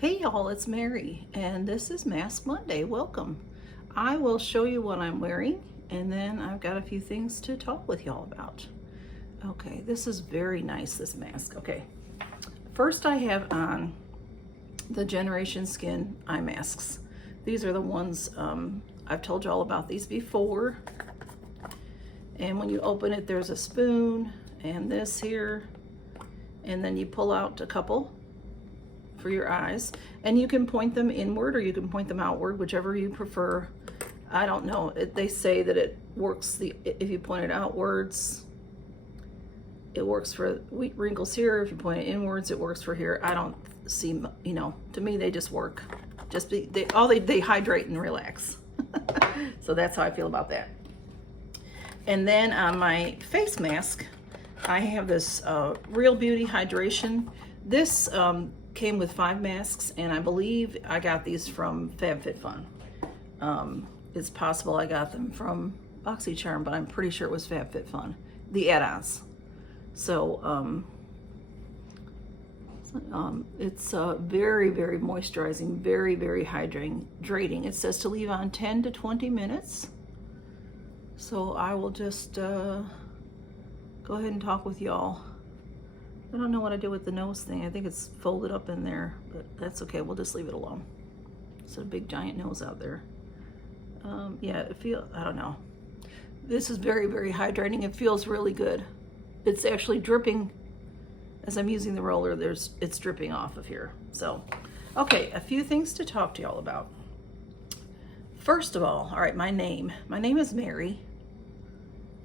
Hey y'all, it's Mary, and this is Mask Monday. Welcome. I will show you what I'm wearing, and then I've got a few things to talk with y'all about. Okay, this is very nice, this mask. Okay, first I have on the Generation Skin eye masks. These are the ones, I've told y'all about these before. And when you open it, there's a spoon and this here, and then you pull out a couple for your eyes, and you can point them inward or you can point them outward, whichever you prefer. I don't know, they say that it works, if you point it outwards it works for wrinkles here. If you point it inwards, it works for here. I don't see, to me they just work. They hydrate and relax. So that's how I feel about that. And then on my face mask, I have this Real Beauty Hydration. This came with 5 masks, and I believe I got these from FabFitFun. It's possible I got them from BoxyCharm, but I'm pretty sure it was FabFitFun, the add-ons. So it's very, very moisturizing, very, very hydrating. It says to leave on 10 to 20 minutes. So I will just go ahead and talk with y'all. I don't know what I did with the nose thing. I think it's folded up in there, but that's okay. We'll just leave it alone. It's a big giant nose out there. Yeah, I don't know. This is very, very hydrating. It feels really good. It's actually dripping as I'm using the roller. It's dripping off of here. So, okay, a few things to talk to y'all about. First of all right, my name. My name is Mary.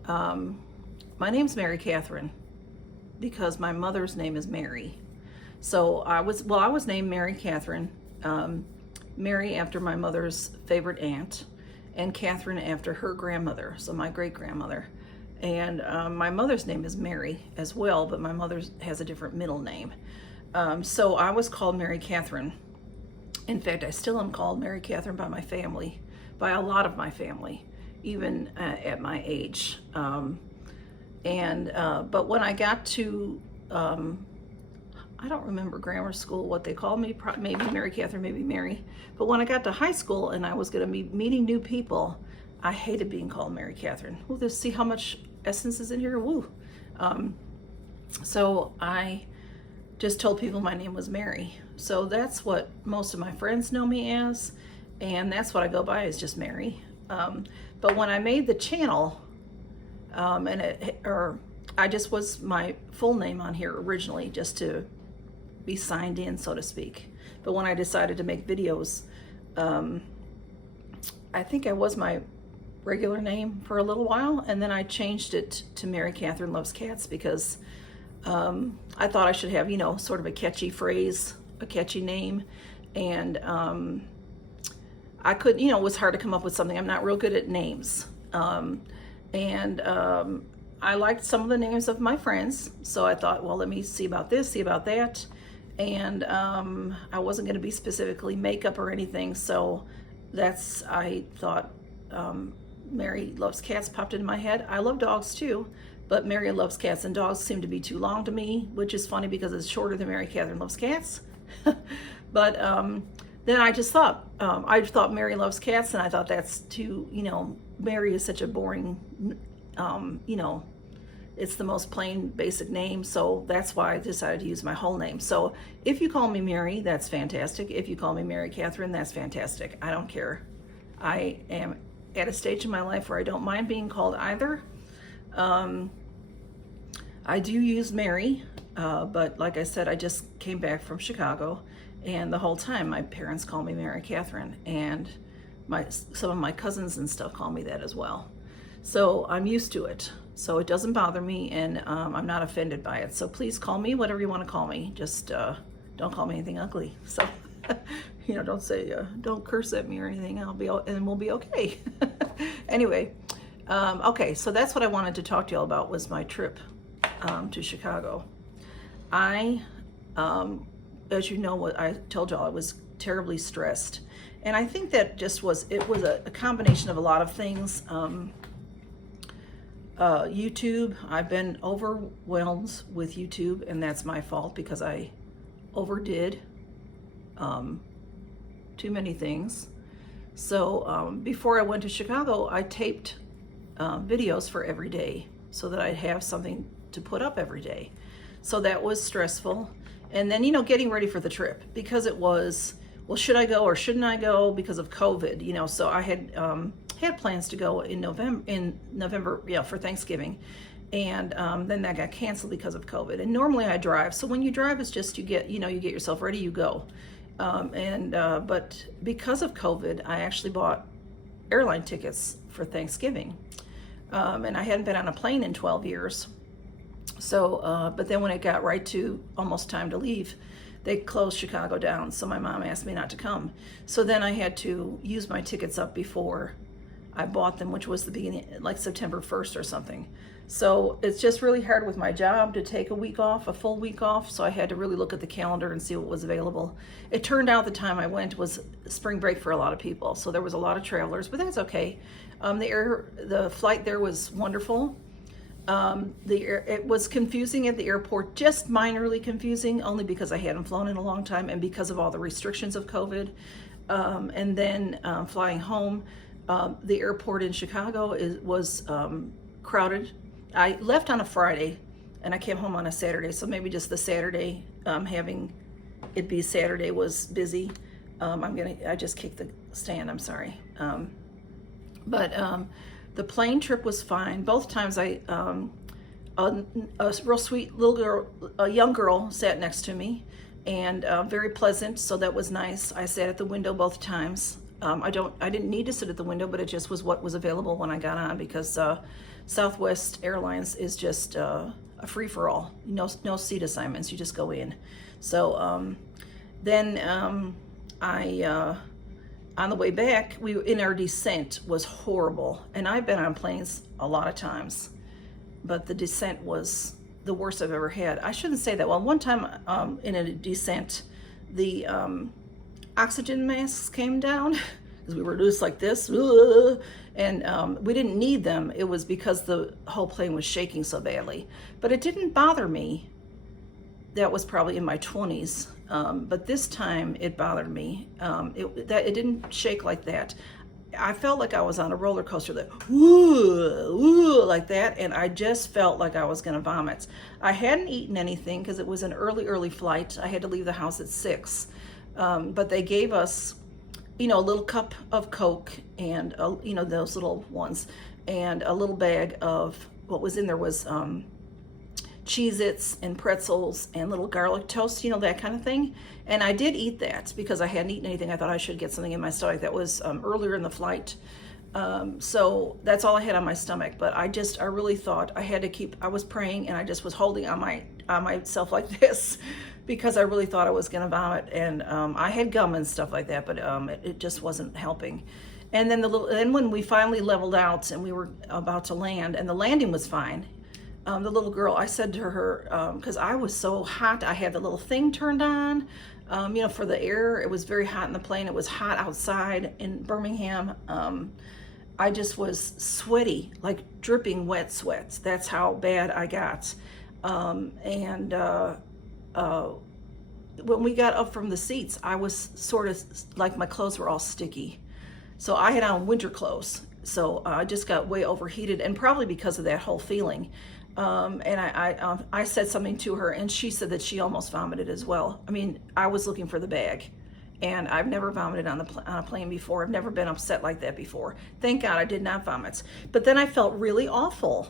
My name's Mary Catherine, because my mother's name is Mary. So I was named Mary Catherine, Mary after my mother's favorite aunt, and Catherine after her grandmother, so my great-grandmother. And my mother's name is Mary as well, but my mother has a different middle name. So I was called Mary Catherine. In fact, I still am called Mary Catherine by my family, by a lot of my family, even at my age. But when I got to, I don't remember grammar school what they called me, maybe Mary Catherine, maybe Mary. But when I got to high school and I was going to be meeting new people, I hated being called Mary Catherine. Well, just see how much essence is in here. Woo. So I just told people my name was Mary. So that's what most of my friends know me as, and that's what I go by, is just Mary. But when I made the channel, I just was my full name on here originally, just to be signed in, so to speak. But when I decided to make videos, I think I was my regular name for a little while, and then I changed it to Mary Catherine Loves Cats, because I thought I should have, sort of a catchy phrase, a catchy name. And I could, it was hard to come up with something. I'm not real good at names. I liked some of the names of my friends, so I thought, well, let me see about this, see about that. And I wasn't going to be specifically makeup or anything, so I thought Mary Loves Cats popped into my head. I love dogs too, but Mary Loves Cats and dogs seem to be too long to me, which is funny because it's shorter than Mary Catherine Loves Cats. But then I just thought, Mary Loves Cats, and I thought that's too, Mary is such a boring, it's the most plain, basic name, so that's why I decided to use my whole name. So if you call me Mary, that's fantastic. If you call me Mary Catherine, that's fantastic. I don't care. I am at a stage in my life where I don't mind being called either. I do use Mary, but like I said, I just came back from Chicago, and the whole time my parents call me Mary Catherine, and some of my cousins and stuff call me that as well. So I'm used to it. So it doesn't bother me, and I'm not offended by it. So please call me whatever you want to call me. Just don't call me anything ugly. So, don't say, don't curse at me or anything. And we'll be okay. Anyway, okay, so that's what I wanted to talk to y'all about, was my trip to Chicago. As you know, what I told y'all, I was terribly stressed. And I think that it was a combination of a lot of things. YouTube, I've been overwhelmed with YouTube, and that's my fault because I overdid too many things. So before I went to Chicago, I taped videos for every day so that I'd have something to put up every day. So that was stressful. And then, getting ready for the trip, because it was, well, should I go or shouldn't I go because of COVID, so I had had plans to go in November, for Thanksgiving. And then that got canceled because of COVID. And normally I drive. So when you drive, it's just, you get yourself ready, you go. But because of COVID, I actually bought airline tickets for Thanksgiving. And I hadn't been on a plane in 12 years. So, but then when it got right to almost time to leave, they closed Chicago down. So my mom asked me not to come. So then I had to use my tickets up before I bought them, which was the beginning, like September 1st or something. So it's just really hard with my job to take a week off, a full week off. So I had to really look at the calendar and see what was available. It turned out the time I went was spring break for a lot of people. So there was a lot of travelers, but that's okay. The flight there was wonderful. It was confusing at the airport, just minorly confusing, only because I hadn't flown in a long time and because of all the restrictions of COVID. And then flying home, the airport in Chicago was crowded. I left on a Friday and I came home on a Saturday, so maybe just the Saturday, having it be Saturday was busy. I just kicked the stand, I'm sorry. But the plane trip was fine. Both times a real sweet little girl, a young girl sat next to me, and very pleasant, so that was nice. I sat at the window both times. I didn't need to sit at the window, but it just was what was available when I got on, because Southwest Airlines is just a free-for-all. No seat assignments, you just go in. So then on the way back, in our descent was horrible. And I've been on planes a lot of times, but the descent was the worst I've ever had. I shouldn't say that. Well, one time in a descent, the oxygen masks came down because we were just like this, and we didn't need them. It was because the whole plane was shaking so badly. But it didn't bother me. That was probably in my 20s. But this time it bothered me. It didn't shake like that. I felt like I was on a roller coaster, that like that, and I just felt like I was going to vomit. I hadn't eaten anything because it was an early flight. I had to leave the house at 6. But they gave us, a little cup of Coke and, those little ones, and a little bag of, what was in there was Cheez-Its and pretzels and little garlic toast, that kind of thing. And I did eat that because I hadn't eaten anything. I thought I should get something in my stomach. That was earlier in the flight. So that's all I had on my stomach. But I really thought I had to I was praying, and I just was holding on myself like this because I really thought I was going to vomit. And I had gum and stuff like that, but it just wasn't helping. And then then when we finally leveled out and we were about to land, and the landing was fine, the little girl, I said to her, because I was so hot, I had the little thing turned on, for the air. It was very hot in the plane. It was hot outside in Birmingham. I just was sweaty, like dripping wet sweats. That's how bad I got. When we got up from the seats, I was sort of like my clothes were all sticky. So I had on winter clothes. So I just got way overheated, and probably because of that whole feeling. And I said something to her, and she said that she almost vomited as well. I mean, I was looking for the bag, and I've never vomited on a plane before. I've never been upset like that before. Thank God I did not vomit. But then I felt really awful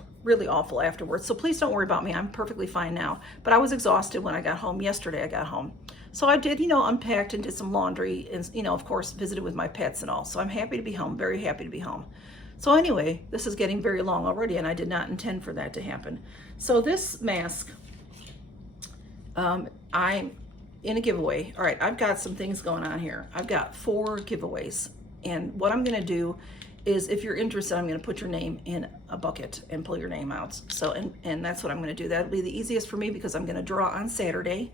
afterwards. So please don't worry about me. I'm perfectly fine now. But I was exhausted when I got home. Yesterday I got home. So I did, unpacked and did some laundry, and, of course, visited with my pets and all. So I'm happy to be home, very happy to be home. So anyway, this is getting very long already, and I did not intend for that to happen. So this mask, I'm in a giveaway. All right, I've got some things going on here. I've got 4 giveaways. And what I'm going to do is, if you're interested, I'm going to put your name in a bucket and pull your name out. So, and that's what I'm going to do. That'll be the easiest for me because I'm going to draw on Saturday.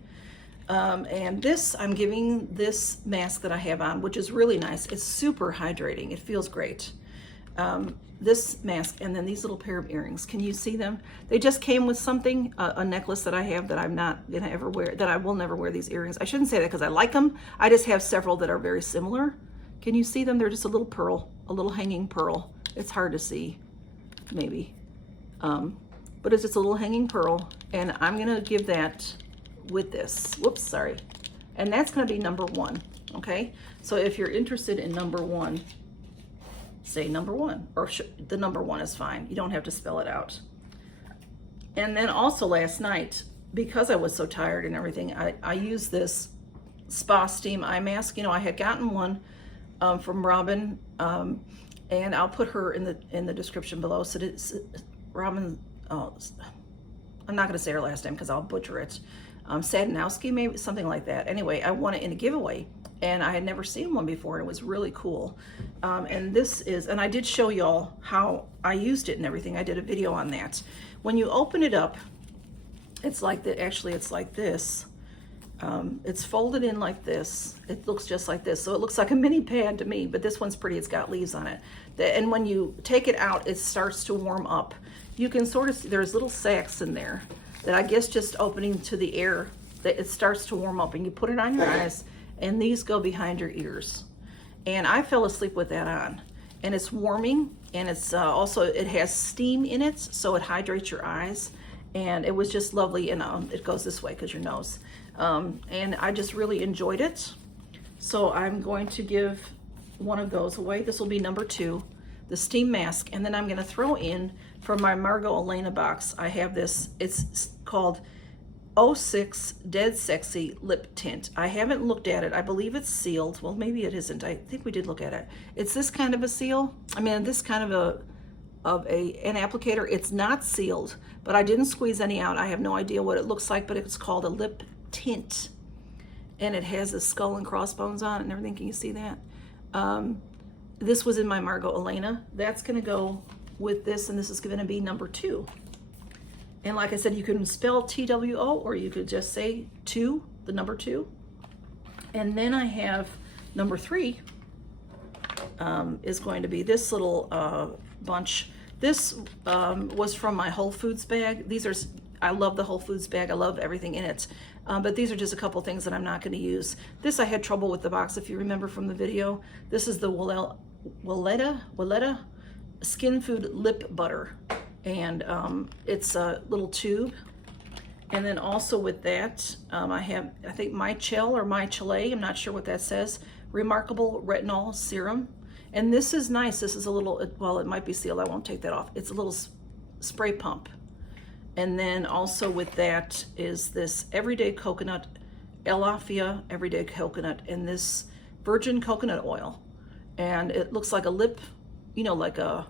And I'm giving this mask that I have on, which is really nice. It's super hydrating. It feels great. this mask, and then these little pair of earrings. Can you see them? They just came with something, a necklace that I have that I'm not gonna ever wear, that I will never wear these earrings. I shouldn't say that because I like them. I just have several that are very similar. Can you see them? They're just a little pearl, a little hanging pearl. It's hard to see, maybe. But it's just a little hanging pearl, and I'm gonna give that with this. Whoops, sorry. And that's gonna be number 1, okay? So if you're interested in number 1, say number 1, or the number 1 is fine. You don't have to spell it out. And then also last night, because I was so tired and everything, I used this Spa Steam eye mask. You know, I had gotten one from Robin, and I'll put her in the description below. So it's Robin, oh, I'm not gonna say her last name because I'll butcher it. Sadowsky, maybe, something like that. Anyway, I won it in a giveaway, and I had never seen one before, and it was really cool. And this is, and I did show y'all how I used it and everything. I did a video on that. When you open it up, it's like that. Actually, it's like this. It's folded in like this. It looks just like this. So it looks like a mini pad to me, but this one's pretty. It's got leaves on it. And when you take it out, it starts to warm up. You can sort of see there's little sacs in there that I guess just opening to the air, that it starts to warm up, and you put it on your eyes, and these go behind your ears. And I fell asleep with that on, and it's warming, and it's also, it has steam in it, so it hydrates your eyes, and it was just lovely. And it goes this way because your nose, and I just really enjoyed it. So I'm going to give one of those away. This will be number 2, the steam mask. And then I'm going to throw in, from my Margot Elena box, I have this, it's called 06 Dead Sexy Lip Tint. I haven't looked at it. I believe it's sealed. Well, maybe it isn't. I think we did look at it. It's this kind of a seal. I mean, this kind of an applicator. It's not sealed, but I didn't squeeze any out. I have no idea what it looks like, but it's called a lip tint, and it has a skull and crossbones on it and everything. Can you see that? This was in my Margot Elena. That's gonna go with this, and this is gonna be number 2. And like I said, you can spell TWO, or you could just say 2, the number 2. And then I have number 3 is going to be this little bunch. This was from my Whole Foods bag. These are, I love the Whole Foods bag. I love everything in it. But these are just a couple things that I'm not going to use. This, I had trouble with the box, if you remember from the video. This is the Welletta Skin Food Lip Butter. And it's a little tube. And then also with that, I have, I think, My Chill or My Chile, I'm not sure what that says, Remarkable Retinol Serum. And this is nice. This is a little, well, it might be sealed. I won't take that off. It's a little spray pump. And then also with that is this Everyday Coconut, Elafia Everyday Coconut, and this virgin coconut oil. And it looks like a lip, you know, like a,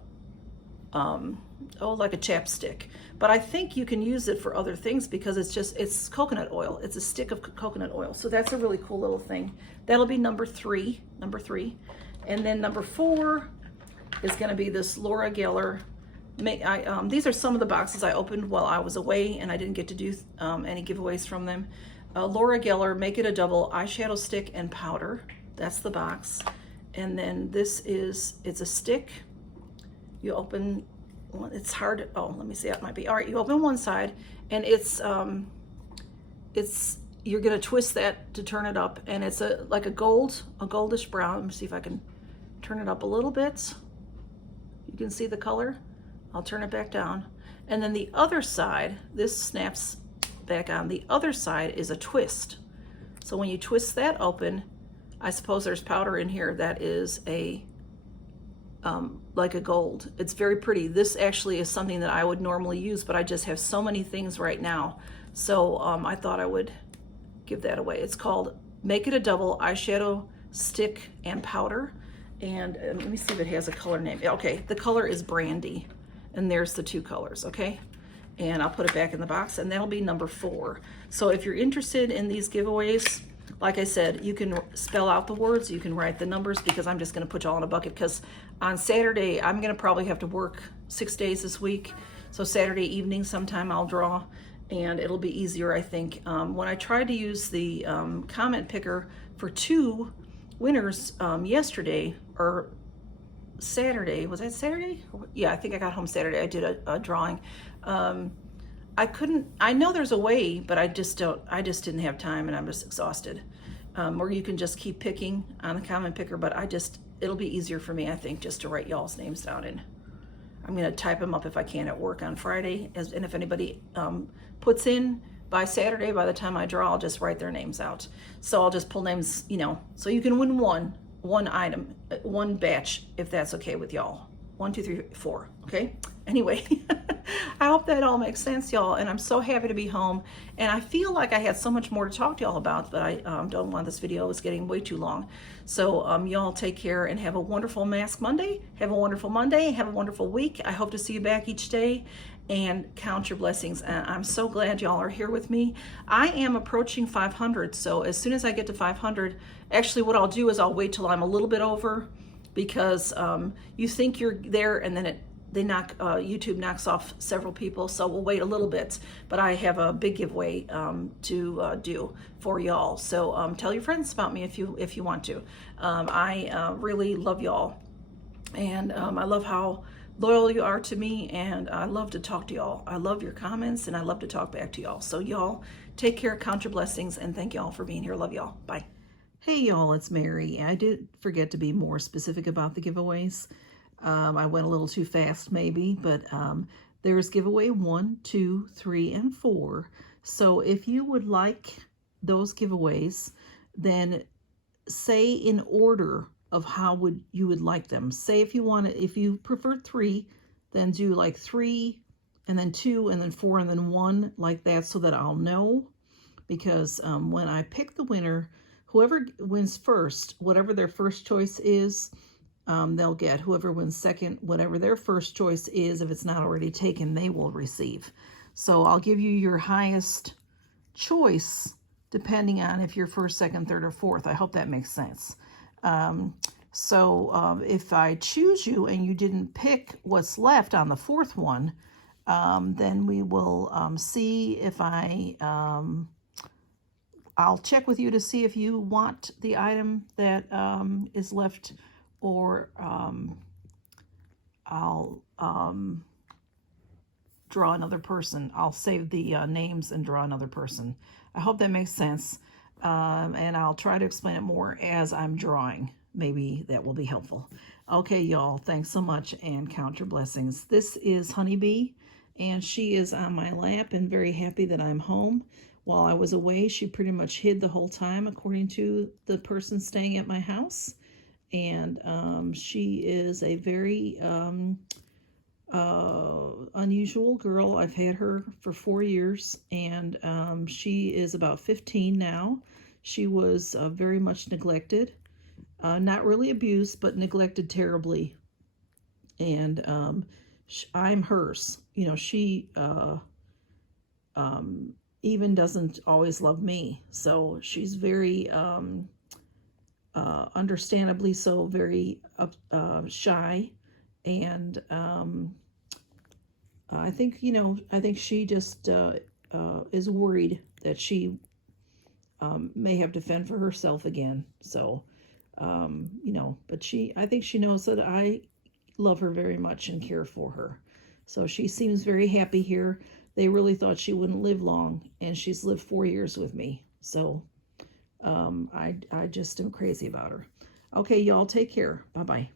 like a chapstick. But I think you can use it for other things because it's just, it's coconut oil. It's a stick of coconut oil. So that's a really cool little thing. That'll be number 3. And then number 4 is gonna be this Laura Geller. These are some of the boxes I opened while I was away, and I didn't get to do any giveaways from them. Laura Geller Make It a Double Eyeshadow Stick and Powder. That's the box. And then this is, it's a stick. You open, it's hard, oh, let me see, that might be, all right, you open one side, and it's you're gonna twist that to turn it up, and it's like a goldish brown. Let me see if I can turn it up a little bit. You can see the color. I'll turn it back down. And then the other side, this snaps back on. The other side is a twist. So when you twist that open, I suppose there's powder in here that is a, like a gold. It's very pretty. This actually is something that I would normally use, but I just have so many things right now. So I thought I would give that away. It's called Make It a Double Eyeshadow Stick and Powder. And let me see if it has a color name. Okay, the color is Brandy. And there's the 2 colors, okay? And I'll put it back in the box, and that'll be number 4. So if you're interested in these giveaways, like I said, you can spell out the words, you can write the numbers, because I'm just gonna put y'all in a bucket, because on Saturday, I'm gonna probably have to work 6 days this week. So Saturday evening sometime I'll draw, and it'll be easier, I think. When I tried to use the comment picker for 2 winners yesterday, or Saturday. Was that Saturday? Yeah, I think I got home Saturday. I did a drawing. I couldn't, I know there's a way, but I just didn't have time, and I'm just exhausted. Or you can just keep picking on the common picker, but it'll be easier for me, I think, just to write y'all's names down, and I'm going to type them up if I can at work on Friday. And if anybody puts in by Saturday, by the time I draw, I'll just write their names out. So I'll just pull names, so you can win one item, one batch, if that's okay with y'all. 1, 2, 3, 4. Okay. Anyway, I hope that all makes sense, y'all. And I'm so happy to be home. And I feel like I had so much more to talk to y'all about, but I don't want this video. It's getting way too long. So y'all take care and have a wonderful Mask Monday. Have a wonderful Monday. Have a wonderful week. I hope to see you back each day, and count your blessings. And I'm so glad y'all are here with me. I am approaching 500. So as soon as I get to 500, actually what I'll do is I'll wait till I'm a little bit over, because you think you're there, and then YouTube knocks off several people, so we'll wait a little bit. But I have a big giveaway to do for y'all. So tell your friends about me if you want to. I really love y'all, and I love how loyal you are to me, and I love to talk to y'all. I love your comments, and I love to talk back to y'all. So y'all take care, count your blessings, and thank y'all for being here. Love y'all. Bye. Hey y'all, it's Mary. I did forget to be more specific about the giveaways. I went a little too fast maybe, but there's giveaway 1, 2, 3, and 4. So if you would like those giveaways, then say in order of how you would like them. Say if you prefer 3, then do like 3, and then 2, and then 4, and then 1, like that, so that I'll know. Because when I pick the winner, whoever wins first, whatever their first choice is, they'll get. Whoever wins second, whatever their first choice is, if it's not already taken, they will receive. So I'll give you your highest choice depending on if you're first, second, third, or fourth. I hope that makes sense. If I choose you and you didn't pick what's left on the fourth one, then we will see if I'll check with you to see if you want the item that is left, or I'll draw another person. I'll save the names and draw another person. I hope that makes sense, and I'll try to explain it more as I'm drawing. Maybe that will be helpful. Okay, y'all, thanks so much, and count your blessings. This is Honeybee, and she is on my lap and very happy that I'm home. While I was away, she pretty much hid the whole time, according to the person staying at my house. And she is a very unusual girl. I've had her for 4 years, and she is about 15 now. She was very much neglected. Not really abused, but neglected terribly. And I'm hers. She even doesn't always love me. So she's very, understandably so, very shy. And I think she just is worried that she may have to fend for herself again. So, but I think she knows that I love her very much and care for her. So she seems very happy here. They really thought she wouldn't live long, and she's lived 4 years with me. So I just am crazy about her. Okay, y'all, take care. Bye-bye.